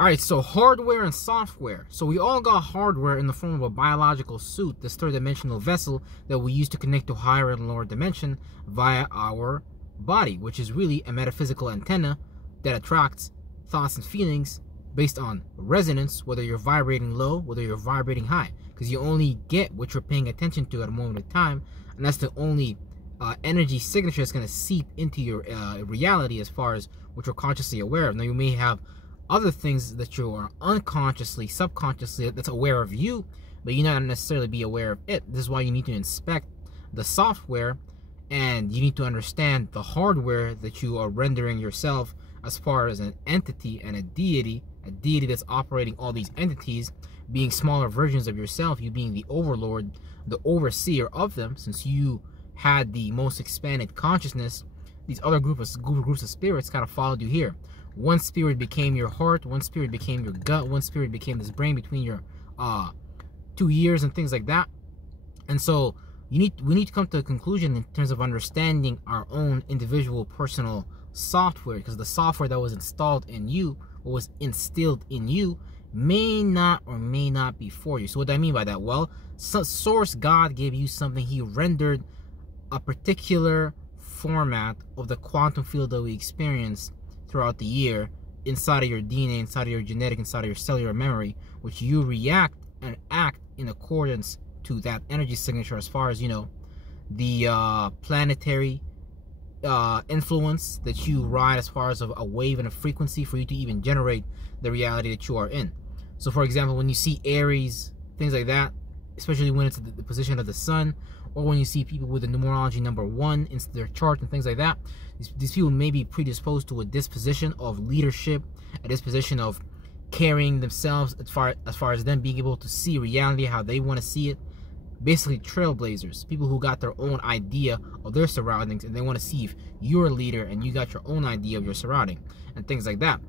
Alright, so hardware and software. So we all got hardware in the form of a biological suit, this third-dimensional vessel that we use to connect to higher and lower dimension via our body, which is really a metaphysical antenna that attracts thoughts and feelings based on resonance, whether you're vibrating low, whether you're vibrating high, because you only get what you're paying attention to at a moment of time, and that's the only energy signature that's going to seep into your reality as far as what you're consciously aware of. Now, you may have other things that you are unconsciously, subconsciously, that's aware of you, but you not necessarily be aware of it. This is why you need to inspect the software, and you need to understand the hardware that you are rendering yourself as far as an entity and a deity that's operating all these entities, being smaller versions of yourself, you being the overlord, the overseer of them, since you had the most expanded consciousness. These other groups of spirits kind of followed you here. One spirit became your heart, one spirit became your gut, one spirit became this brain between your 2 ears and things like that. And so we need to come to a conclusion in terms of understanding our own individual personal software, because the software that was installed in you, or was instilled in you, may not or may not be for you. So what do I mean by that? Well, source God gave you something. He rendered a particular format of the quantum field that we experience throughout the year inside of your DNA, inside of your genetic, inside of your cellular memory, which you react and act in accordance to that energy signature, as far as, you know, the planetary influence that you ride, as far as a wave and a frequency for you to even generate the reality that you are in. So for example, when you see Aries, things like that, especially when it's the position of the sun, or when you see people with the numerology number 1 in their chart and things like that, these people may be predisposed to a disposition of leadership, a disposition of carrying themselves as far as them being able to see reality how they want to see it. Basically trailblazers, people who got their own idea of their surroundings, and they want to see if you're a leader and you got your own idea of your surrounding and things like that.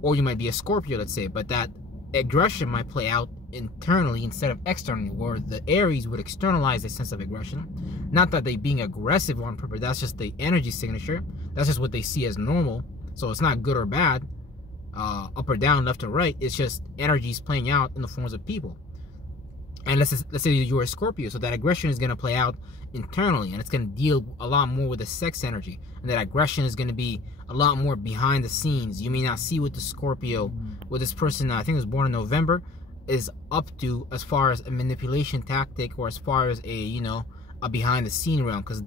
Or you might be a Scorpio, let's say, but that aggression might play out internally instead of externally, where the Aries would externalize a sense of aggression. Not that they being aggressive on purpose, that's just the energy signature, that's just what they see as normal. So it's not good or bad, up or down, left or right, it's just energies playing out in the forms of people. And let's say you're a Scorpio, so that aggression is going to play out internally, and it's going to deal a lot more with the sex energy, and that aggression is going to be a lot more behind the scenes. You may not see what the Scorpio, what this person, I think was born in November, is up to as far as a manipulation tactic, or as far as a, you know, a behind the scene realm, because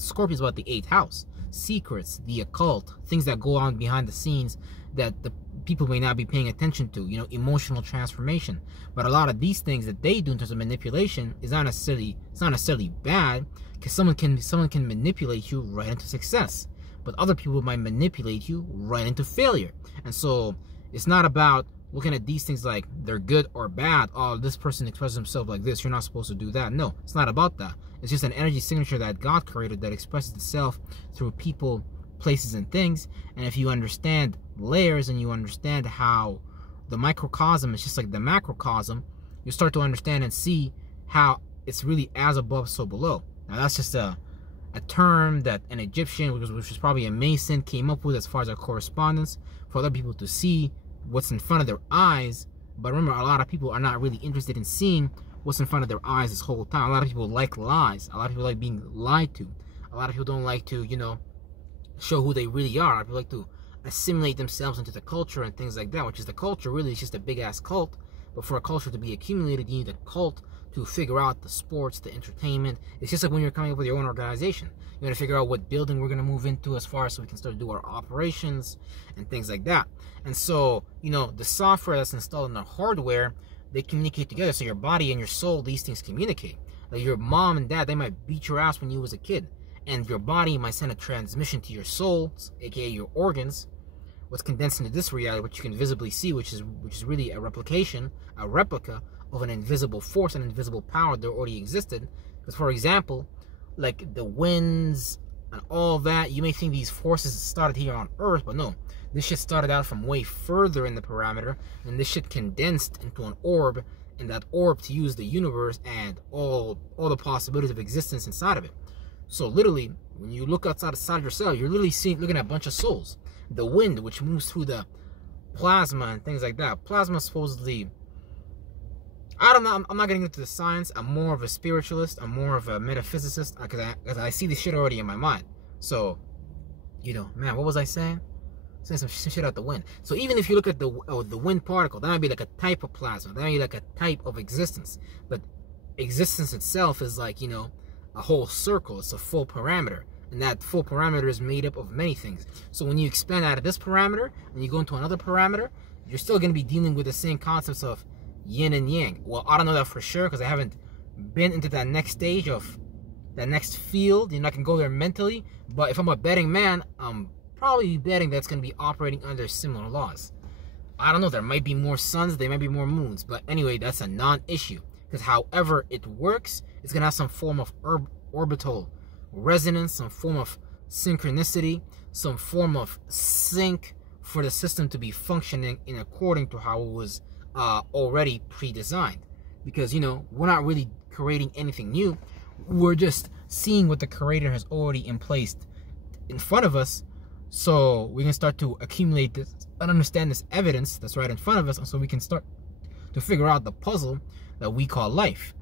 Scorpio is about the 8th house, secrets, the occult, things that go on behind the scenes that the people may not be paying attention to, you know, emotional transformation. But a lot of these things that they do in terms of manipulation is not necessarily, it's not necessarily bad, because someone can manipulate you right into success, but other people might manipulate you right into failure. And so it's not about looking at these things like they're good or bad. Oh, this person expresses himself like this, you're not supposed to do that. No, it's not about that. It's just an energy signature that God created that expresses itself through people, places, and things. And if you understand layers and you understand how the microcosm is just like the macrocosm, you start to understand and see how it's really as above, so below. Now that's just a term that an Egyptian, which was probably a Mason, came up with as far as a correspondence for other people to see what's in front of their eyes. But remember, a lot of people are not really interested in seeing what's in front of their eyes this whole time. A lot of people like lies. A lot of people like being lied to. A lot of people don't like to, you know, show who they really are. A lot of people like to assimilate themselves into the culture and things like that, which is the culture really is just a big ass cult. But for a culture to be accumulated, you need a cult to figure out the sports, the entertainment. It's just like when you're coming up with your own organization. You got to figure out what building we're going to move into as far as so we can start to do our operations and things like that. And so, you know, the software that's installed in the hardware, they communicate together. So your body and your soul, these things communicate. Like your mom and dad, they might beat your ass when you was a kid, and your body might send a transmission to your soul, aka your organs, what's condensed into this reality, which you can visibly see, which is really a replica of an invisible force, an invisible power that already existed. Because for example, like the winds and all that, you may think these forces started here on Earth, but no, this shit started out from way further in the parameter, and this shit condensed into an orb, and that orb to use the universe and all the possibilities of existence inside of it. So literally, when you look outside your cell, you're literally looking at a bunch of souls. The wind, which moves through the plasma and things like that. Plasma supposedly, I don't know, I'm not getting into the science. I'm more of a spiritualist. I'm more of a metaphysicist, because I see this shit already in my mind. So, you know, man, what was I saying? Saying some shit out the wind. So even if you look at the wind particle, that might be like a type of plasma. That might be like a type of existence. But existence itself is like, you know, a whole circle. It's a full parameter. And that full parameter is made up of many things. So when you expand out of this parameter and you go into another parameter, you're still going to be dealing with the same concepts of yin and yang. Well, I don't know that for sure because I haven't been into that next stage of that next field. You're not going to go there mentally. But if I'm a betting man, I'm probably betting that's going to be operating under similar laws. I don't know. There might be more suns. There might be more moons. But anyway, that's a non-issue. Because however it works, it's going to have some form of orbital resonance, some form of synchronicity, some form of sync for the system to be functioning in according to how it was already pre-designed. Because, you know, we're not really creating anything new. We're just seeing what the creator has already in place in front of us, so we can start to accumulate this and understand this evidence that's right in front of us, and so we can start to figure out the puzzle that we call life.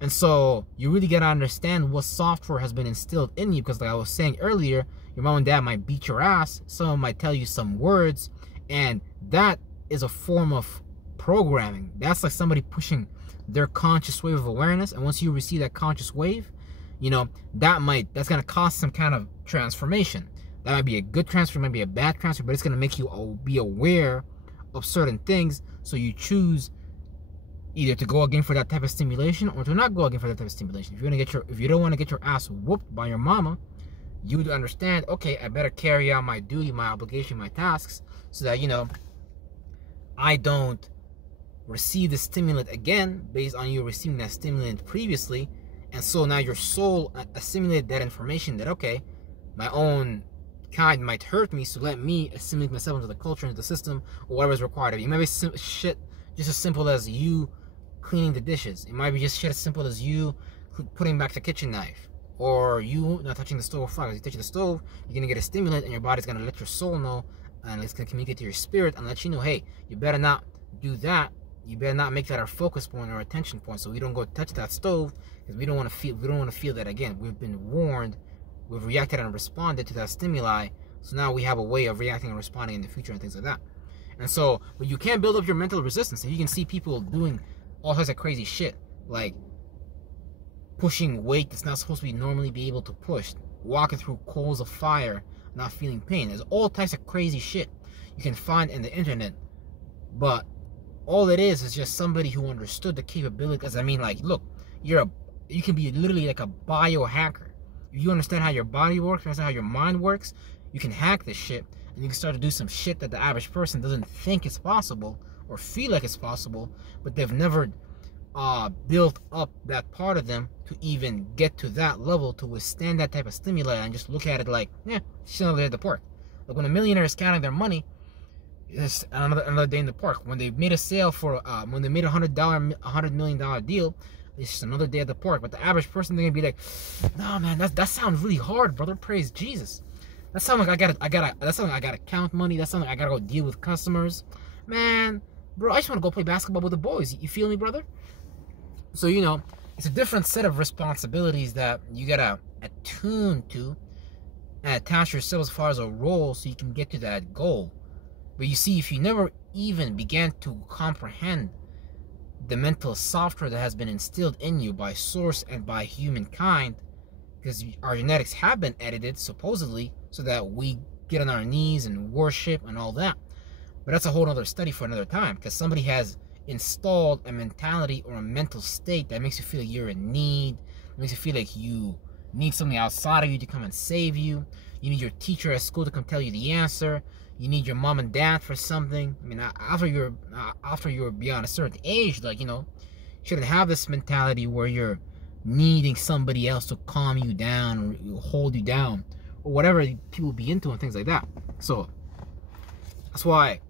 And so you really got to understand what software has been instilled in you, because like I was saying earlier, your mom and dad might beat your ass, someone might tell you some words, and that is a form of programming. That's like somebody pushing their conscious wave of awareness, and once you receive that conscious wave, you know, that's going to cause some kind of transformation. That might be a good transfer, might be a bad transfer, but it's going to make you be aware of certain things, so you choose either to go again for that type of stimulation or to not go again for that type of stimulation. If you don't want to get your ass whooped by your mama, you would understand, okay, I better carry out my duty, my obligation, my tasks, so that, you know, I don't receive the stimulant again based on you receiving that stimulant previously. And so now your soul assimilated that information that, okay, my own kind might hurt me, so let me assimilate myself into the culture, into the system, or whatever is required of you. It might be shit just as simple as you cleaning the dishes. It might be just shit as simple as you putting back the kitchen knife, or you not touching the stove fire. If you touch the stove, you're gonna get a stimulant, and your body's gonna let your soul know, and it's gonna communicate to your spirit and let you know, hey, you better not do that. You better not make that our focus point or attention point, so we don't go touch that stove, because we don't want to feel that again. We've been warned, we've reacted and responded to that stimuli, so now we have a way of reacting and responding in the future and things like that. And so, but you can't build up your mental resistance. And you can see people doing all sorts of crazy shit, like pushing weight that's not supposed to be normally be able to push, walking through coals of fire, not feeling pain. There's all types of crazy shit you can find in the internet, but all it is just somebody who understood the capability. Because I mean, like, look, you can be literally like a biohacker. If you understand how your body works, understand how your mind works, you can hack this shit, and you can start to do some shit that the average person doesn't think is possible or feel like it's possible, but they've never built up that part of them to even get to that level to withstand that type of stimuli, and just look at it like, yeah, it's another day at the park. Like when a millionaire is counting their money, it's another day in the park. When they made a sale for, when they made $100 million deal, it's just another day at the park. But the average person, they're gonna be like, no man, that sounds really hard, brother. Praise Jesus. That sounds like I gotta count money. That sounds like I gotta go deal with customers. Man, bro, I just wanna go play basketball with the boys. You feel me, brother? So, you know, it's a different set of responsibilities that you gotta attune to and attach yourself as far as a role so you can get to that goal. But you see, if you never even began to comprehend the mental software that has been instilled in you by source and by humankind, because our genetics have been edited, supposedly, so that we get on our knees and worship and all that. But that's a whole other study for another time, because somebody has installed a mentality or a mental state that makes you feel like you're in need, makes you feel like you need something outside of you to come and save you. You need your teacher at school to come tell you the answer. You need your mom and dad for something. I mean, after you're beyond a certain age, like, you know, you shouldn't have this mentality where you're needing somebody else to calm you down or hold you down or whatever people be into and things like that. So that's why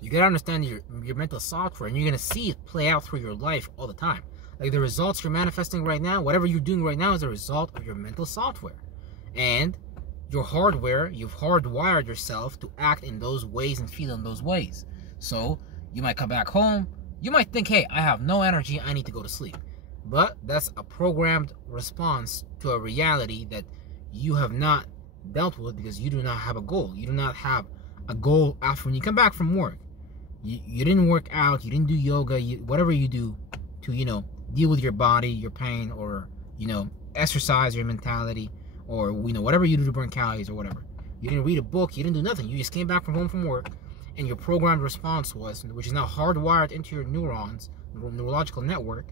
you gotta understand your mental software, and you're gonna see it play out through your life all the time. Like the results you're manifesting right now, whatever you're doing right now is a result of your mental software. And your hardware, you've hardwired yourself to act in those ways and feel in those ways. So you might come back home, you might think, hey, I have no energy, I need to go to sleep. But that's a programmed response to a reality that you have not dealt with because you do not have a goal. You do not have a goal after when you come back from work. You didn't work out, you didn't do yoga, whatever you do to, deal with your body, your pain, or, exercise your mentality, or, whatever you do to burn calories or whatever. You didn't read a book, you didn't do nothing. You just came back from home from work, and your programmed response was, which is now hardwired into your neurons, neurological network,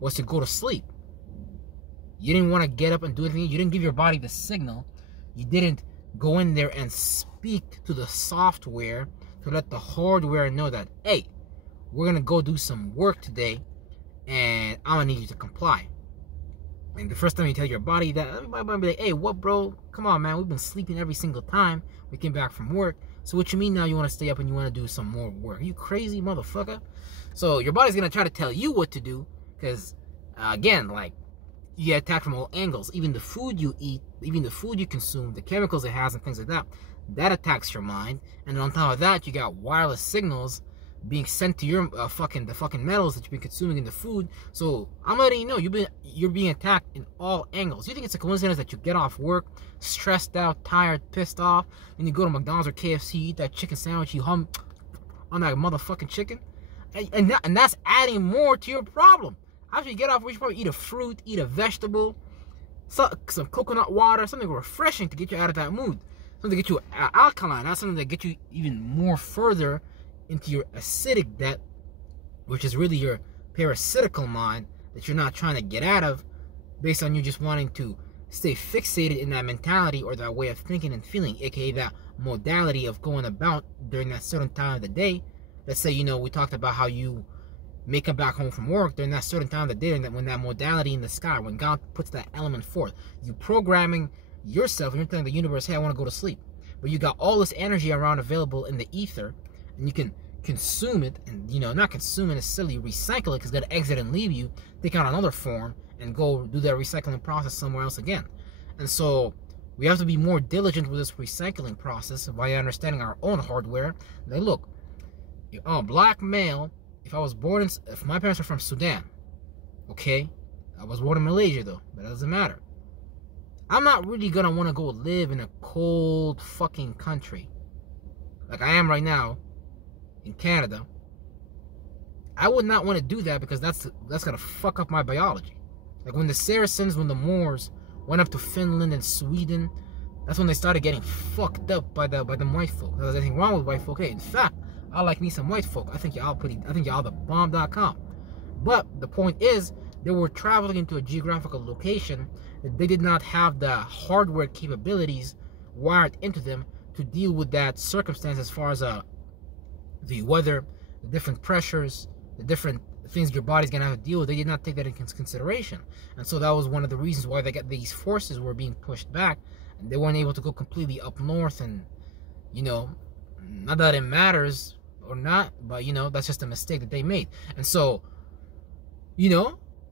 was to go to sleep. You didn't want to get up and do anything. You didn't give your body the signal. You didn't go in there and speak to the software to let the hardware know that, hey, we're going to go do some work today, and I'm going to need you to comply. And the first time you tell your body that, everybody might be like, hey, what, bro? Come on, man. We've been sleeping every single time we came back from work. So what you mean now you want to stay up and you want to do some more work? Are you crazy, motherfucker? So your body's going to try to tell you what to do because, again, like, you get attacked from all angles. Even the food you eat, even the food you consume, the chemicals it has and things like that attacks your mind. And on top of that, you got wireless signals being sent to your the fucking metals that you've been consuming in the food. So I'm letting you know you're being attacked in all angles. You think it's a coincidence that you get off work stressed out, tired, pissed off, and you go to McDonald's or KFC, you eat that chicken sandwich, you hum on that motherfucking chicken, and that's adding more to your problem. After you get off work, you should probably eat a fruit, eat a vegetable, some coconut water, something refreshing to get you out of that mood, something to get you alkaline, not something that gets you even more further into your acidic debt, which is really your parasitical mind that you're not trying to get out of based on you just wanting to stay fixated in that mentality or that way of thinking and feeling, aka that modality of going about during that certain time of the day. Let's say, we talked about how you may come back home from work during that certain time of the day, and when that modality in the sky, when God puts that element forth, you programming yourself and you're telling the universe, hey, I want to go to sleep. But you got all this energy around available in the ether, and you can consume it, and not consume it necessarily, recycle it, because it's going to exit and leave you, take on another form and go do that recycling process somewhere else again. And so we have to be more diligent with this recycling process by understanding our own hardware. Like, look, I'm a black male. If my parents are from Sudan, okay, I was born in Malaysia though, but that doesn't matter. I'm not really gonna want to go live in a cold fucking country like I am right now in Canada. I would not want to do that because that's gonna fuck up my biology. Like when the Saracens, when the Moors went up to Finland and Sweden, that's when they started getting fucked up by the white folk. There's anything wrong with white folk. Hey, in fact, I like me some white folk. I think y'all the bomb.com. But the point is, they were traveling into a geographical location that they did not have the hardware capabilities wired into them to deal with that circumstance as far as the weather, the different pressures, the different things your body's gonna have to deal with. They did not take that into consideration. And so that was one of the reasons why these forces were being pushed back, and they weren't able to go completely up north. And not that it matters or not, but that's just a mistake that they made. And so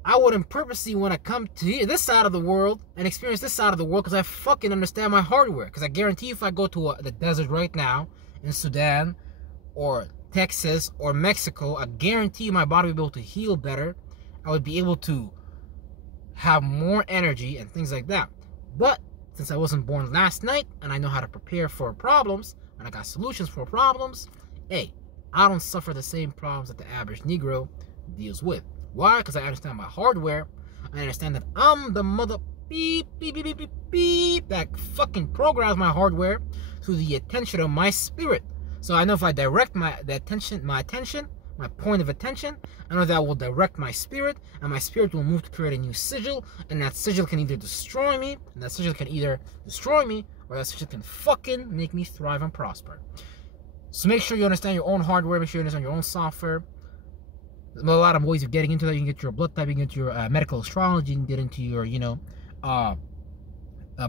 I wouldn't purposely want to come to this side of the world and experience this side of the world because I fucking understand my hardware. Because I guarantee if I go to the desert right now in Sudan or Texas or Mexico, I guarantee my body will be able to heal better. I would be able to have more energy and things like that. But since I wasn't born last night and I know how to prepare for problems and I got solutions for problems, hey, I don't suffer the same problems that the average Negro deals with. Why? Because I understand my hardware. I understand that I'm the mother beep that fucking programs my hardware to the attention of my spirit. So I know if I direct my point of attention, I know that will direct my spirit, and my spirit will move to create a new sigil, and that sigil can either destroy me, or that sigil can fucking make me thrive and prosper. So make sure you understand your own hardware, make sure you understand your own software. There's a lot of ways of getting into that. You can get your blood type, you can get your medical astrology, you can get into your,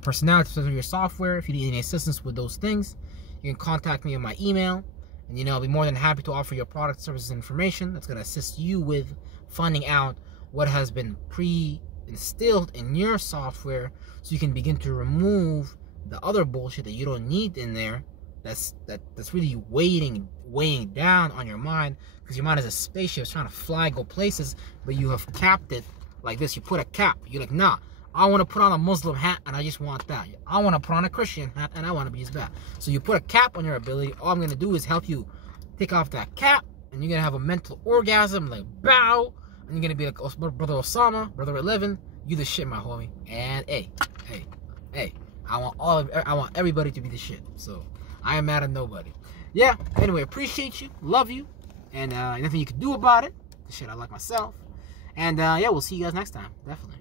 personality of your software. If you need any assistance with those things, you can contact me on my email, and I'll be more than happy to offer your product, services, and information that's going to assist you with finding out what has been pre-instilled in your software, so you can begin to remove the other bullshit that you don't need in there, that's really weighing down on your mind, because your mind is a spaceship, it's trying to fly, go places, but you have capped it like this. You put a cap. You're like, nah, I want to put on a Muslim hat and I just want that. I want to put on a Christian hat and I want to be as bad. So you put a cap on your ability. All I'm gonna do is help you take off that cap, and you're gonna have a mental orgasm, like bow, and you're gonna be like, oh, brother Osama, brother 11, you the shit, my homie. And hey, I want everybody to be the shit. So I am mad at nobody. Yeah. Anyway, appreciate you, love you, and nothing you can do about it. The shit I like myself. And yeah, we'll see you guys next time. Definitely.